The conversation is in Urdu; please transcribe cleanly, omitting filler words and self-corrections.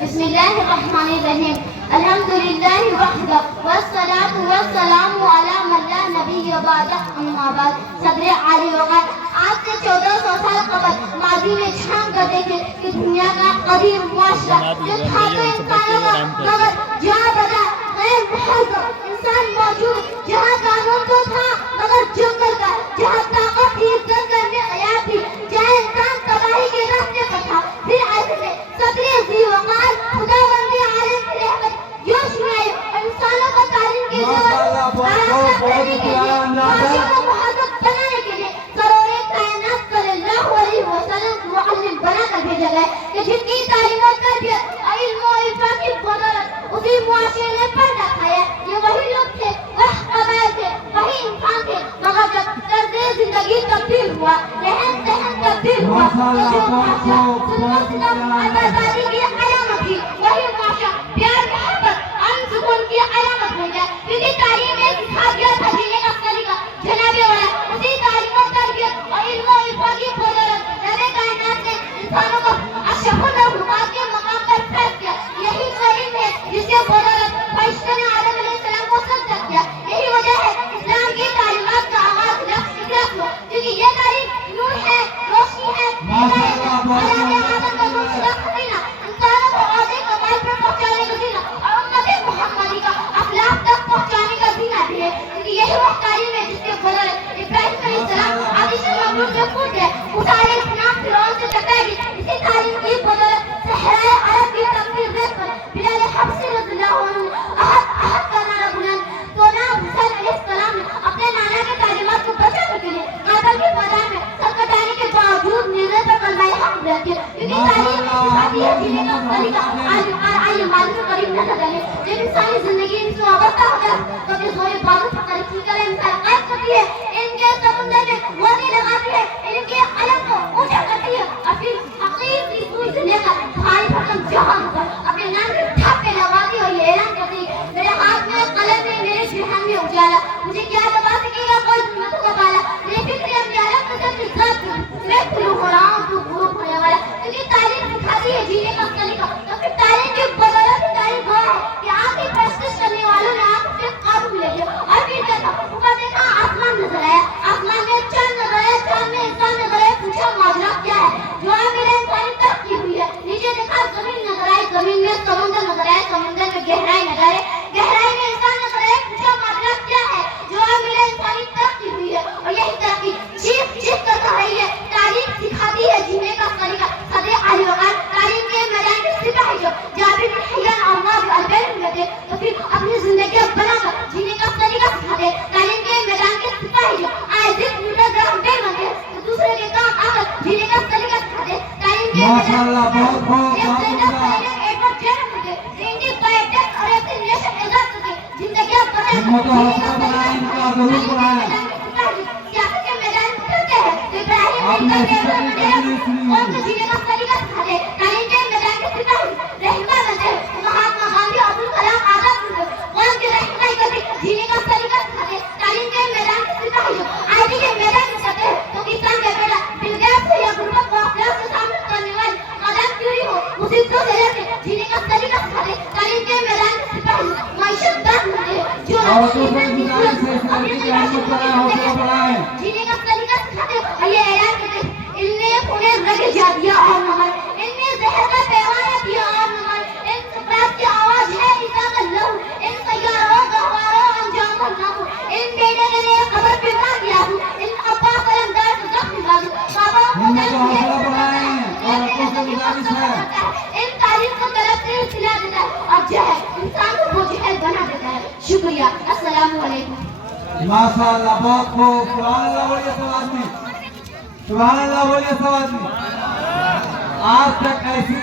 بسم اللہ الرحمن الرحیم الحمدللہ وحدہ والصلاة والسلام علی من لا نبی بعدہ اما بعد صدر عالی وقت آج سے 1400 سال قبل ماضی میں چھان کر دیکھے کہ دنیا کا قدیم معاشرہ جو تھا تو انسانوں کا مگر جہاں بدا غیر محض انسان موجود جہاں قانون تو تھا مگر جنگل کا جہاں طاقت تھی جنگل میں حیات تھی جہاں انسان تباہی کے راستے پر تھا پھر ایسے صدر ذی وقار خدا بندی عالم کی رحمت جوش میں آئی انسانوں کو تعلیم کی ضرورت آراشہ کرنے کے لیے معاشرے کو مہذب بنانے کے لیے سرور کائنات صلی اللہ علیہ وسلم معلم بنا کر بھیجا گیا کہ جن کی تعلیم و تربیت علم و عرفان کی بدولت اسی معاشرے نے پردہ کھایا یہ وہی لوگ تھے وہ قبائل تھے وہی انسان تھے مگر جب طرز زندگی تبدیل ہوا رہن سہن تبدیل ہوا تو جو معاشرہ ظلم آزادی کی علامت تھی وہی معاشرہ پیار محبت امن سکون کی علامت بن گیا کیونکہ تعلیم نے سکھا دیا تھا جینے کا طریقہ جناب والا اسی تعلیم و تربیت اور علم و عرفان کی بدولت رب کائنات نے انسانوں کو اشرف المخلوقات کے مقام پر فیض کیا یہی وہ علم ہے جس کے بدولت فرشتوں نے آدم علیہ السلام کو سجدہ کیا یہی وجہ ہے اسلام کی تعلیمات کا آغاز اقرا سے کیونکہ یہ تعلیم نور ہے روشنی ہے آدم کا دوسرا خزینہ انسانوں کو عہدے کمال پر پہنچانے کا زینہ اور امت محمدی کا اخلاق تک پہنچانے کا زینہ بھی ہے کیونکہ یہی وہ تعلیم ہے جس کے بدولت ابراہیم علیہ السلام آتش معبود سے کود گئے موسیٰ علیہ السلام فرعون سے ٹکرا گئے اسی تعلیم کی بدولت صحرائے عرب کی تقدیر دیکھ کر بلال حبشی رضی اللہ عنہ احد کا نعرہ بلند تو نا حسین علیہ السلام نے اپنے نانا کے تعلیمات کو بچانے کے لیے قاتل کے میدان میں سر کٹانے کے باوجود نیزے پر کلمہ حق رکھے کیونکہ تعلیم سکھاتی ہے جینے کا طریقہ آئیے مالک کے قریب نہ لگے جب انسانی زندگی ان سے وابستہ ہو جائے تو کہ زور بازو پکڑ کی کرے انسان قائد کرتی ہے ان کے سمندر میں وادی لگاتی ہے ان کے علم کو اونچا کرتی ہے اور پھر حقیقی سوئی سے لے کر بھائی بھرکم جہان پر اپنے نام کے تھاپے لگاتی اور یہ اعلان کرتی ہے میرے ہاتھ میں قلم ہے میرے ذہن میں اجالا مجھے کیا دبا سکے گا کوئی ظلمتوں کا بالا میری فکر اندھیرا قدر کی ذات میں کھلو ہو رہا ہوں تو غروب ہونے والا کیونکہ تعلیم سکھاتی ہے جینے کا طریقہ تو پھر تعلیم کی بدولت تعلیم ہوا ہے کہ آپ کی پرستش کرنے والوں نے آپ سے قابو لے لیا اور پھر دیکھا اوپر دیکھا آسمان نظر آیا آسمان میں چاند نظر آیا چاند میں انسان نظر آیا پوچھا ماجرا کیا ہے جواب میرا انسانی ترقی ہوئی ہے نیچے دیکھا زمین نظر آئی زمین میں سمندر نظر آیا سمندر میں گہرائی نظر آئی گہرائی میں انسان نظر آیا پوچھا ماجرا کیا ہے جواب میرا انسانی ترقی ہوئی ہے اور یہی ترقی چیخ چیخ کر کہہ رہی ہے تعلیم سکھاتی ہے جینے کا طریقہ صدر علی وقار تعلیم کے میدان میں سپاہی جو جابر بن حیان اور معاذ البیر میں تھے تو پھر اپنی زندگی بنا کر جینے کا طریقہ سکھاتے تعلیم کے میدان کے سپاہی جو آئزک نیوٹن گراہم بیل بنتے تو دوسرے کے کام آ کر جینے کا طریقہ سکھاتے تعلیم کے جینے کا طریقہ سکھاتے اور یہ اعلان کرتے ان نے انہیں رگ جا دیا اور نمر ان میں زہر کا پیغام دیا اور نمر ان سکرات کی آواز ہے عیسیٰ کا لہو ان سیاروں گہواروں انجام کا نامو ان بیٹے کے لیے قبر پہ نہ دیا ہوں ان ابا قلمدار کو زخم بازو بابا کو ان تعلیم کو طرف سے سلا دیتا ہے اور جہل انسان کو بوجھل بنا دیتا ہے شکریہ السلام علیکم ماشاءاللہ بہت خوب سبحان اللہ بولیے سب آدمی سبحان اللہ بولیے سب آدمی آج تک ایسی